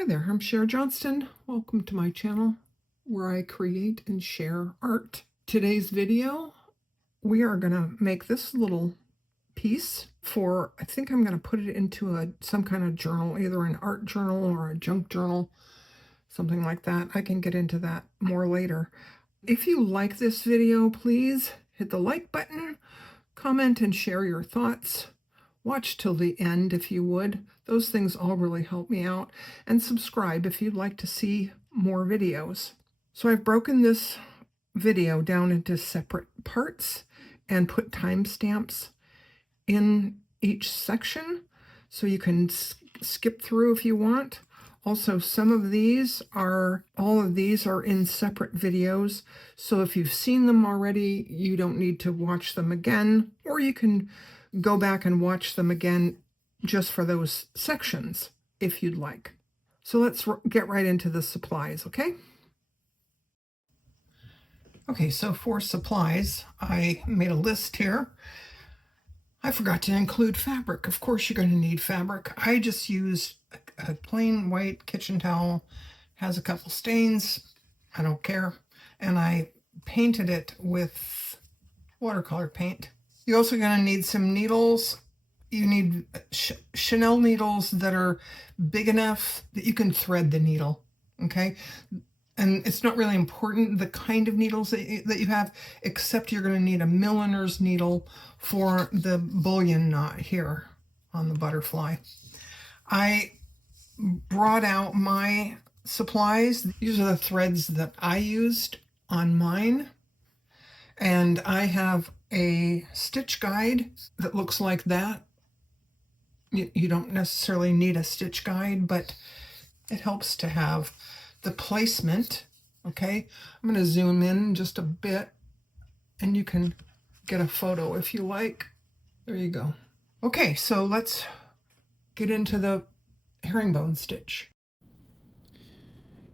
Hi there, I'm Cher Johnston. Welcome to my channel where I create and share art. Today's video, we are going to make this little piece for, I think I'm going to put it into some kind of journal, either an art journal or a junk journal, something like that. I can get into that more later. If you like this video, please hit the like button, comment and share your thoughts. Watch till the end if you would. Those things all really help me out. And subscribe if you'd like to see more videos. So I've broken this video down into separate parts and put timestamps in each section so you can skip through if you want. Also, all of these are in separate videos. So if you've seen them already, you don't need to watch them again, or you can go back and watch them again just for those sections if you'd like. So let's get right into the supplies, okay? Okay, so for supplies, I made a list here. I forgot to include fabric. Of course you're going to need fabric. I just used a plain white kitchen towel. Has a couple stains. I don't care. And I painted it with watercolor paint. You're also going to need some needles. You need Chanel needles that are big enough that you can thread the needle, okay? And it's not really important the kind of needles that you have, except you're going to need a milliner's needle for the bullion knot here on the butterfly. I brought out my supplies. These are the threads that I used on mine. And I have a stitch guide that looks like that. You don't necessarily need a stitch guide, but it helps to have the placement. Okay, I'm going to zoom in just a bit and you can get a photo if you like. There you go. Okay, so let's get into the herringbone stitch.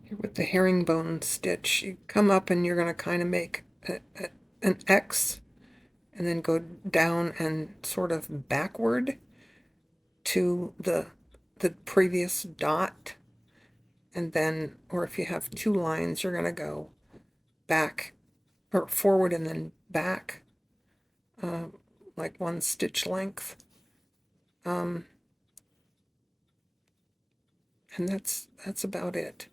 Here with the herringbone stitch, you come up and you're going to kind of make an X and then go down and sort of backward to the previous dot, and then, or if you have two lines, you're going to go back or forward and then back, like one stitch length, and that's about it.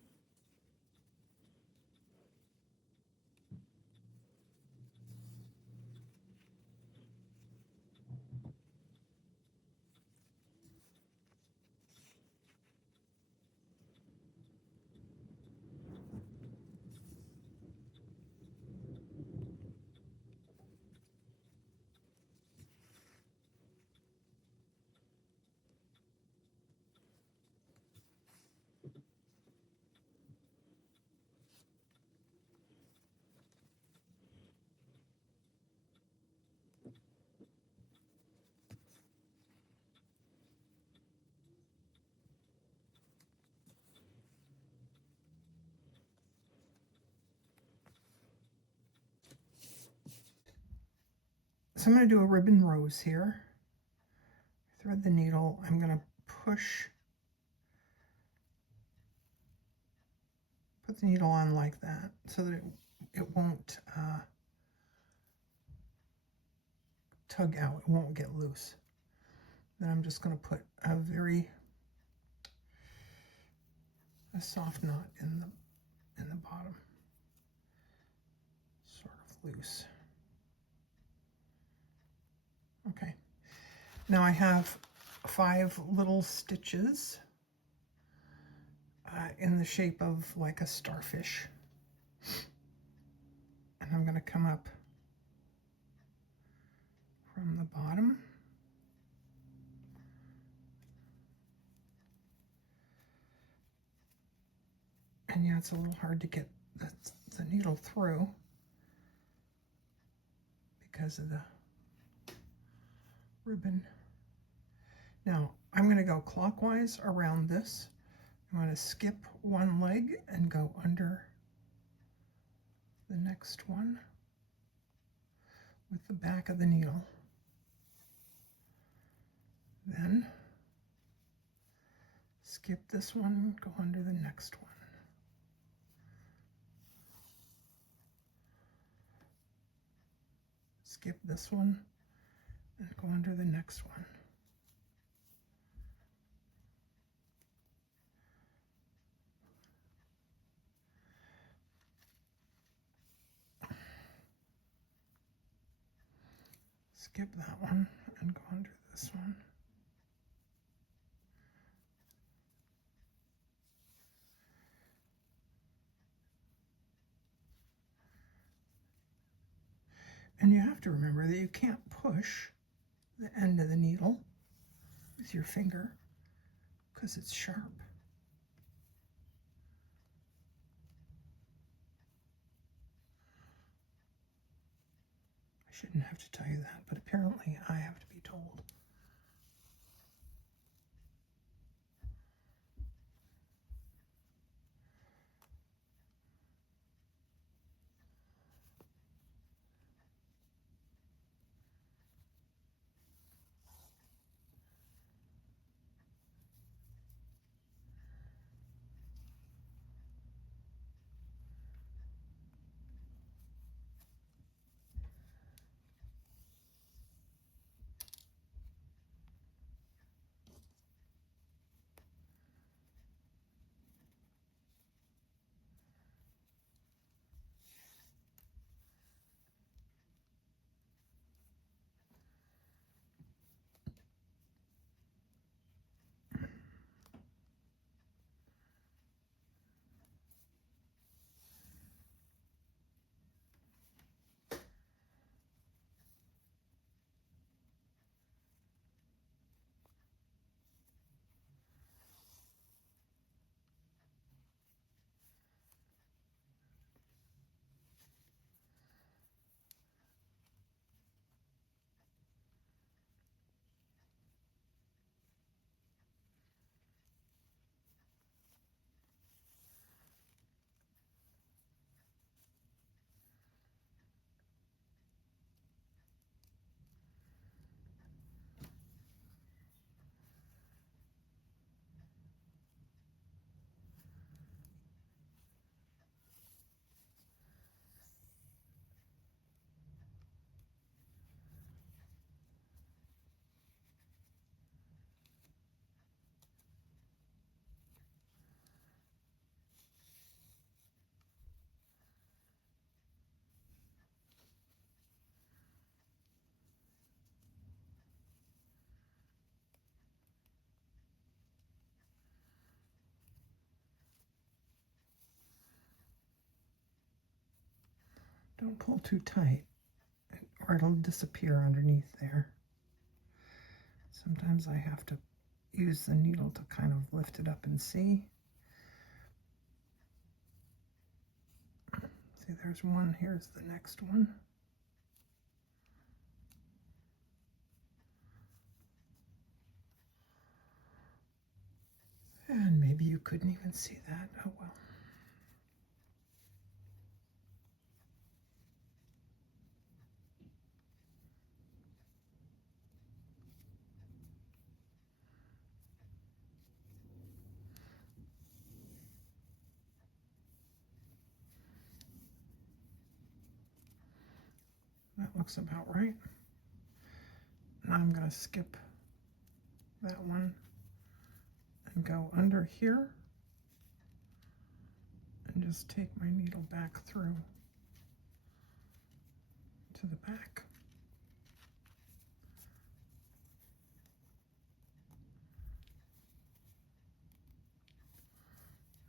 So I'm going to do a ribbon rose here. Thread the needle. I'm going to put the needle on like that so that it won't tug out. It won't get loose. Then I'm just going to put a soft knot in the bottom, sort of loose. Okay, now I have 5 little stitches in the shape of like a starfish, and I'm going to come up from the bottom and yeah, it's a little hard to get the needle through because of the ribbon. Now I'm going to go clockwise around this. I'm going to skip one leg and go under the next one with the back of the needle. Then Skip this one, go under the next one. Skip this one and go under the next one. Skip that one and go under this one. And you have to remember that you can't push the end of the needle with your finger because it's sharp. I shouldn't have to tell you that, but apparently I have to be told. Don't pull too tight or it'll disappear underneath there. Sometimes I have to use the needle to kind of lift it up and see. See, there's one, here's the next one. And maybe you couldn't even see that. Oh well. That looks about right. Now I'm going to skip that one and go under here and just take my needle back through to the back.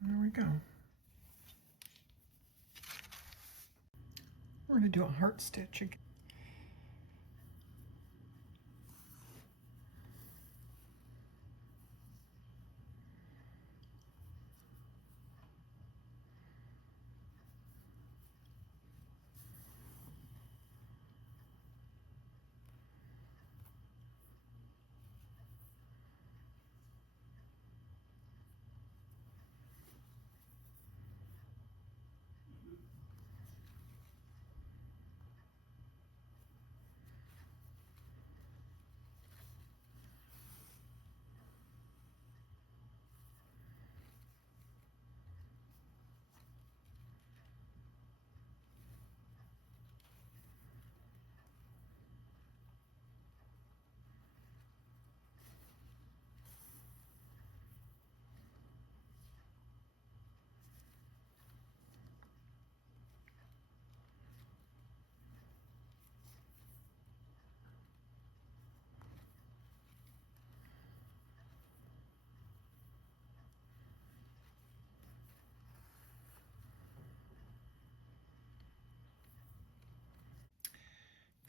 There we go. We're going to do a heart stitch again.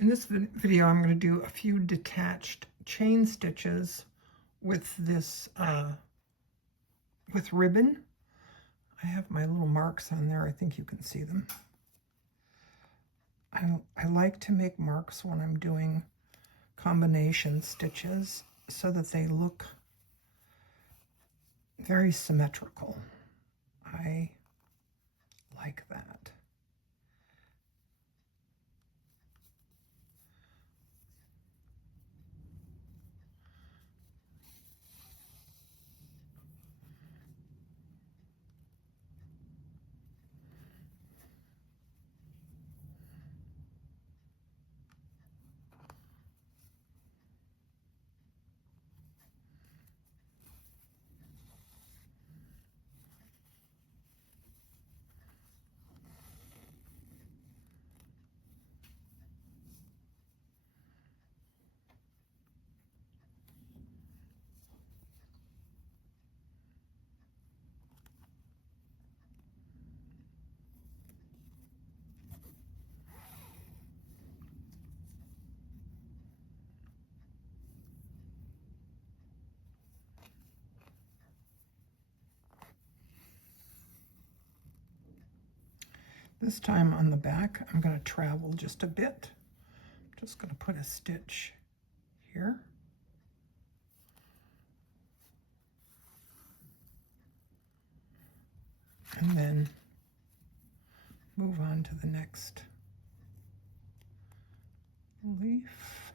In this video, I'm going to do a few detached chain stitches with this, with ribbon. I have my little marks on there. I think you can see them. I like to make marks when I'm doing combination stitches so that they look very symmetrical. I like that. This time on the back, I'm going to travel just a bit. I'm just going to put a stitch here. And then move on to the next leaf.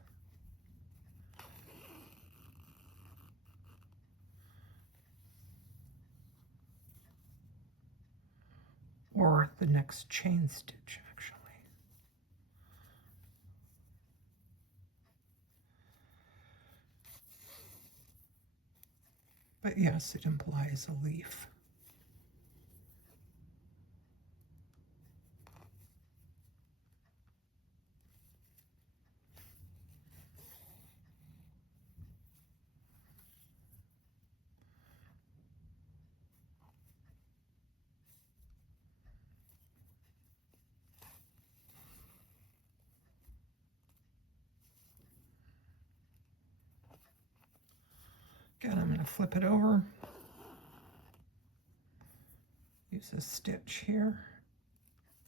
Or the next chain stitch, actually. But yes, it implies a leaf. Again, I'm going to flip it over. Use a stitch here,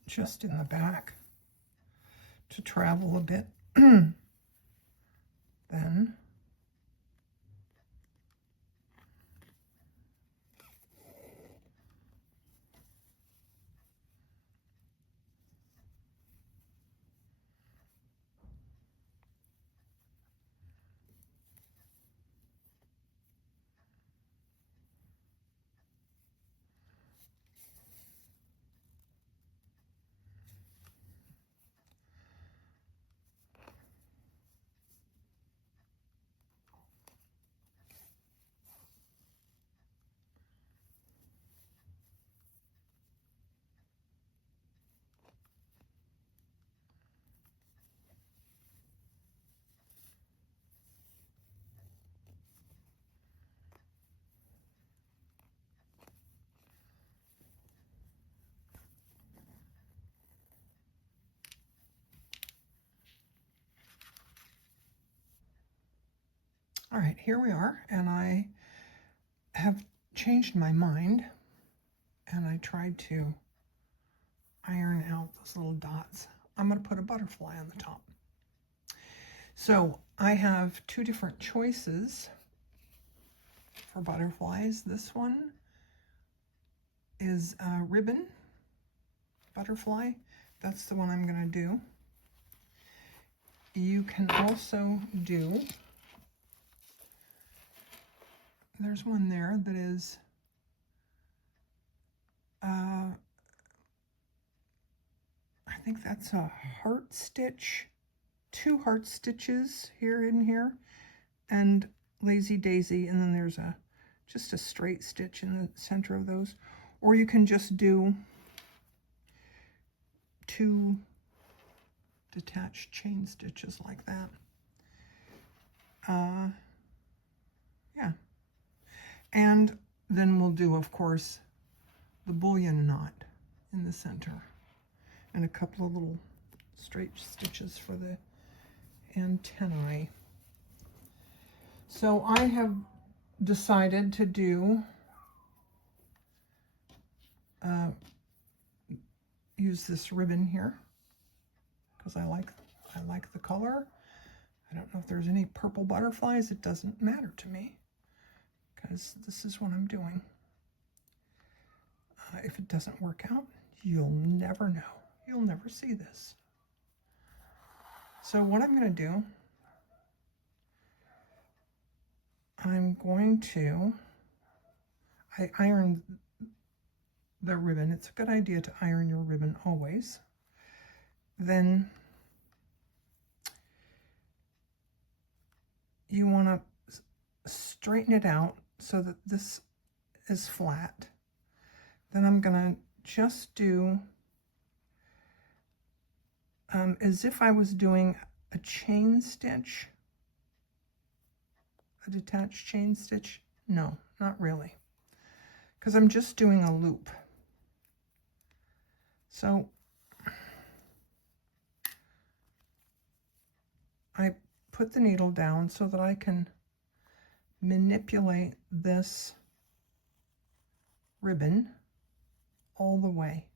just in the back, to travel a bit. Then all right, here we are, and I have changed my mind, and I tried to iron out those little dots. I'm going to put a butterfly on the top. So I have two different choices for butterflies. This one is a ribbon butterfly. That's the one I'm going to do. You can also do, there's one there that is I think that's a heart stitch, 2 heart stitches here in here, and Lazy Daisy, and then there's just a straight stitch in the center of those. Or you can just do 2 detached chain stitches like that. Yeah. And then we'll do, of course, the bullion knot in the center, and a couple of little straight stitches for the antennae. So I have decided to do use this ribbon here because I like the color. I don't know if there's any purple butterflies. It doesn't matter to me because this is what I'm doing. If it doesn't work out, you'll never know. You'll never see this. So what I'm going to do, I ironed the ribbon. It's a good idea to iron your ribbon always. Then you want to straighten it out so that this is flat. Then I'm going to just do as if I was doing a chain stitch, a detached chain stitch. No, not really, because I'm just doing a loop. So I put the needle down so that I can manipulate this ribbon all the way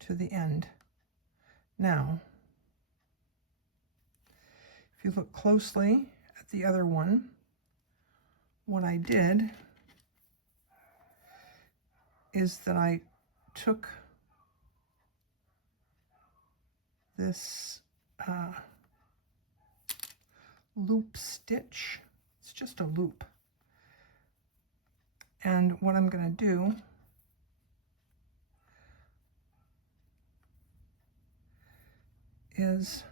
to the end. Now, if you look closely at the other one, what I did is that I took this loop stitch. It's just a loop. And what I'm going to do is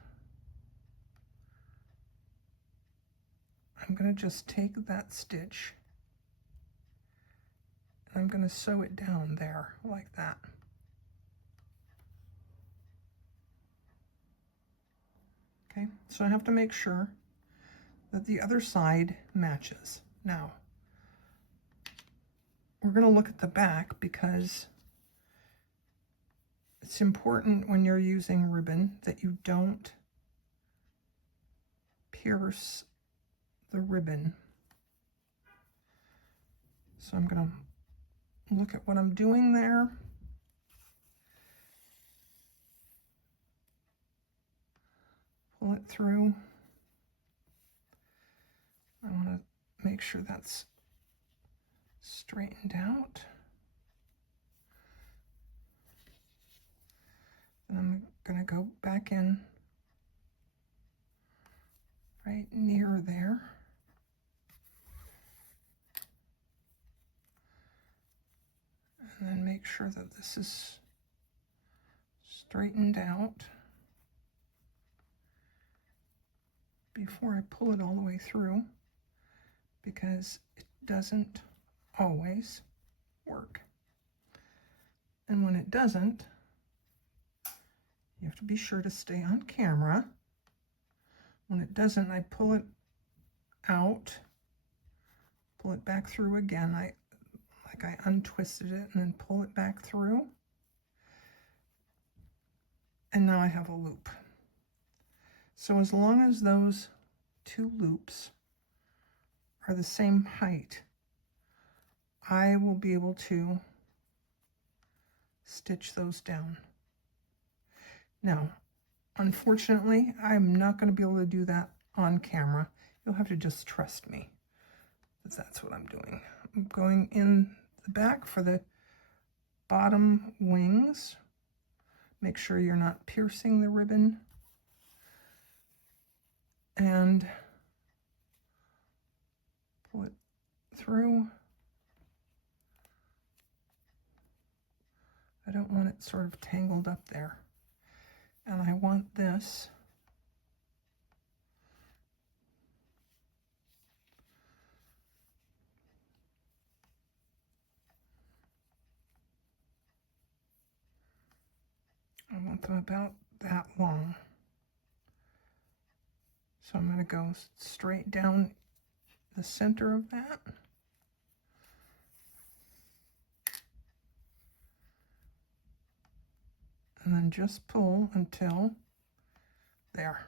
I'm going to just take that stitch and I'm going to sew it down there like that. Okay, so I have to make sure that the other side matches. Now, we're going to look at the back because it's important when you're using ribbon that you don't pierce the ribbon. So I'm going to look at what I'm doing there. Pull it through. I want to make sure that's straightened out. And I'm going to go back in right near there. And then make sure that this is straightened out before I pull it all the way through, because it doesn't always work. And when it doesn't, you have to be sure to stay on camera. When it doesn't, I pull it out, pull it back through again. I untwisted it and then pull it back through. And now I have a loop. So as long as those two loops are the same height, I will be able to stitch those down. Now, unfortunately, I'm not going to be able to do that on camera. You'll have to just trust me that that's what I'm doing. I'm going in the back for the bottom wings. Make sure you're not piercing the ribbon. And pull it through. I don't want it sort of tangled up there. And I want this I want them about that long. So I'm going to go straight down the center of that. And then just pull until there.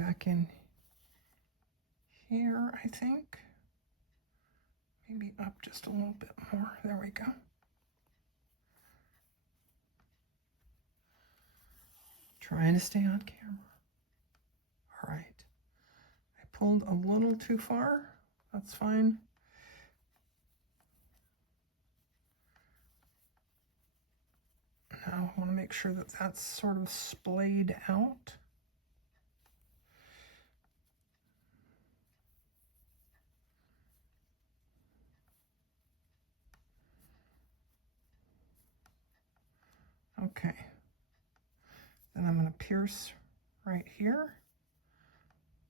back in here, I think. Maybe up just a little bit more. There we go. Trying to stay on camera. All right. I pulled a little too far. That's fine. Now I want to make sure that that's sort of splayed out. Okay. Then I'm going to pierce right here.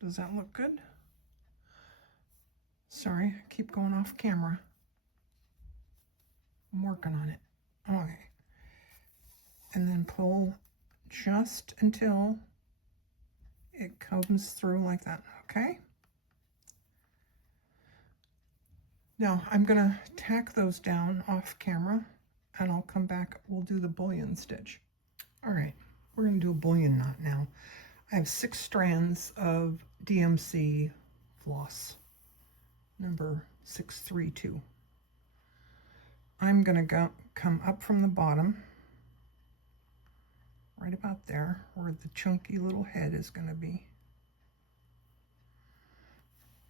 Does that look good? Sorry, I keep going off camera. I'm working on it. Okay. And then pull just until it comes through like that, okay? Now I'm gonna tack those down off camera and I'll come back, we'll do the bullion stitch. All right, we're gonna do a bullion knot now. I have 6 strands of DMC floss, number 632. I'm gonna come up from the bottom, right about there, where the chunky little head is gonna be.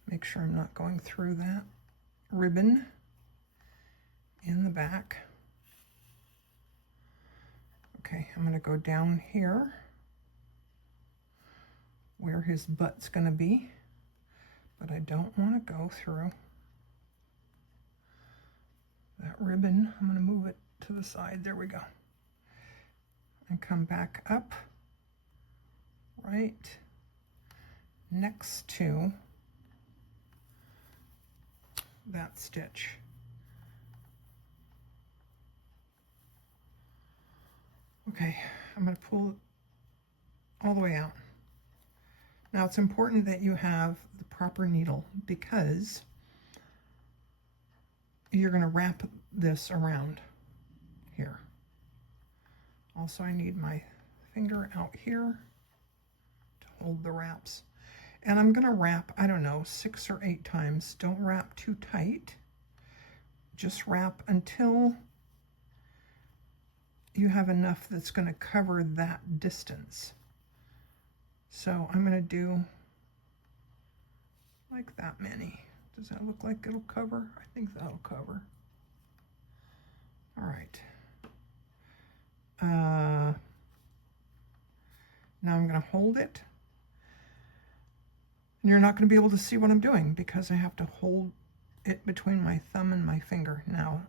Make sure I'm not going through that ribbon in the back. Okay, I'm going to go down here where his butt's going to be, but I don't want to go through that ribbon. I'm going to move it to the side. There we go. And come back up right next to that stitch. Okay, I'm going to pull it all the way out. Now it's important that you have the proper needle because you're going to wrap this around here. Also, I need my finger out here to hold the wraps. And I'm going to wrap, I don't know, 6 or 8 times. Don't wrap too tight. Just wrap until you have enough that's going to cover that distance. So I'm going to do like that many. Does that look like it'll cover? I think that'll cover. All right. Now I'm going to hold it. And you're not going to be able to see what I'm doing because I have to hold it between my thumb and my finger. Now,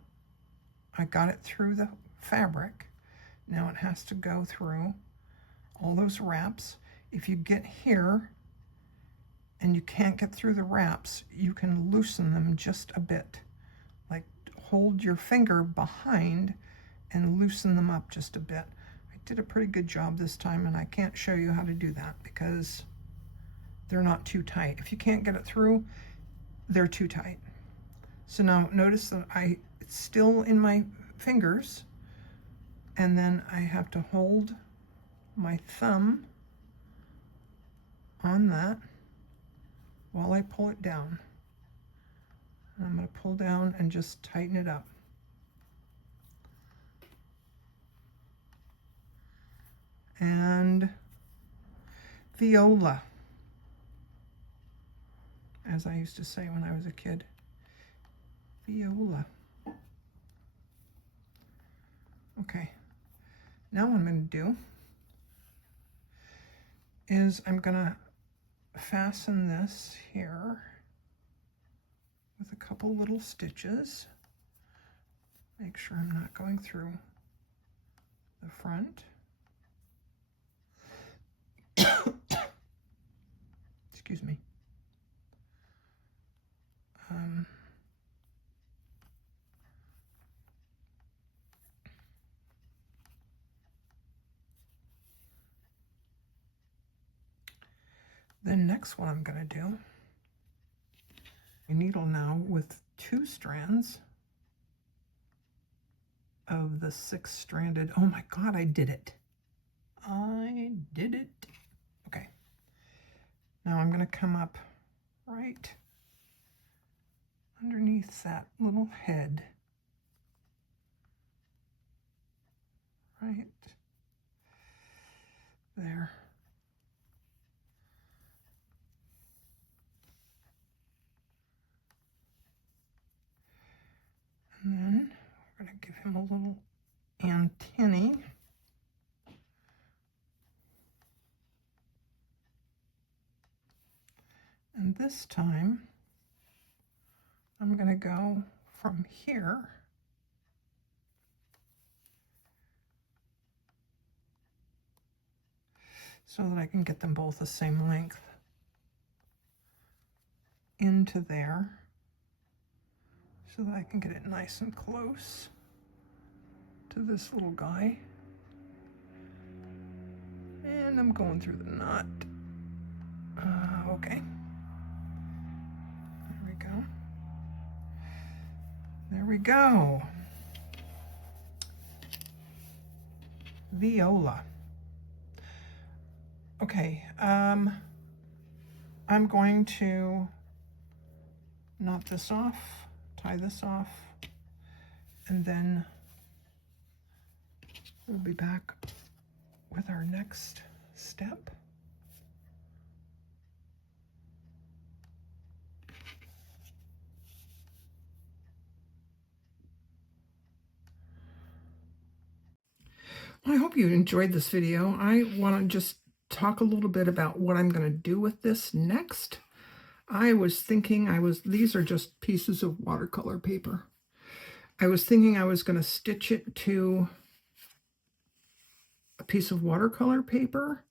I got it through the fabric. Now it has to go through all those wraps. If you get here and you can't get through the wraps, you can loosen them just a bit. Like hold your finger behind and loosen them up just a bit. I did a pretty good job this time, and I can't show you how to do that because they're not too tight. If you can't get it through, they're too tight. So now notice that it's still in my fingers, and then I have to hold my thumb on that while I pull it down. And I'm going to pull down and just tighten it up. And viola, as I used to say when I was a kid. Viola. Okay, now what I'm going to do is I'm going to fasten this here with a couple little stitches. Make sure I'm not going through the front. Excuse me. Then next what I'm going to do, a needle now with 2 strands of the 6-stranded, oh my God, I did it. I did it. Okay. Now I'm going to come up right underneath that little head. Right there. And then we're going to give him a little antennae. And this time, I'm going to go from here so that I can get them both the same length into there, so that I can get it nice and close to this little guy. And I'm going through the knot. Okay. There we go. There we go. Viola. Okay, I'm going to knot this off, tie this off, and then we'll be back with our next step. Well, I hope you enjoyed this video. I want to just talk a little bit about what I'm going to do with this next. I was thinking these are just pieces of watercolor paper. I was thinking I was going to stitch it to a piece of watercolor paper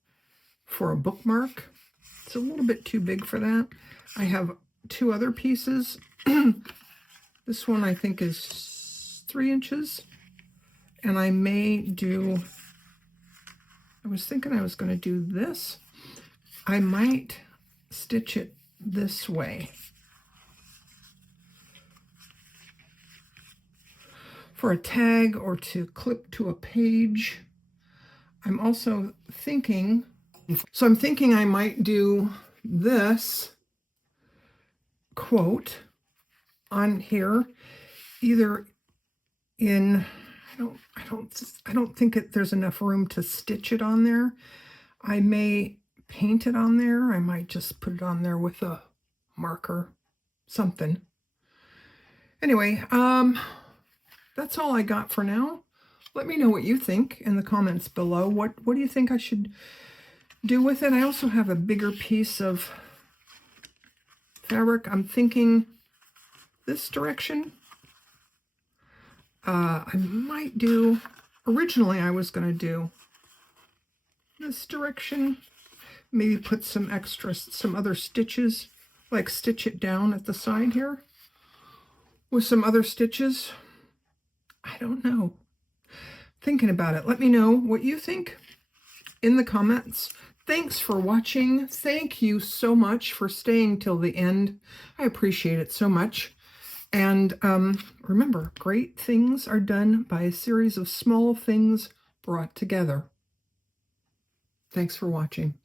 for a bookmark. It's a little bit too big for that. I have two other pieces. This one I think is 3 inches. And I may do, I was thinking I was going to do this. I might stitch it this way for a tag or to clip to a page. I'm also thinking, so I'm thinking I might do this quote on here, either in, I don't think there's enough room to stitch it on there. I may paint it on there. I might just put it on there with a marker, something. Anyway, that's all I got for now. Let me know what you think in the comments below. What do you think I should do with it? I also have a bigger piece of fabric. I'm thinking this direction. I might do, originally I was going to do this direction, maybe put some other stitches, like stitch it down at the side here with some other stitches. I don't know. Thinking about it. Let me know what you think in the comments. Thanks for watching. Thank you so much for staying till the end. I appreciate it so much. And remember, great things are done by a series of small things brought together. Thanks for watching.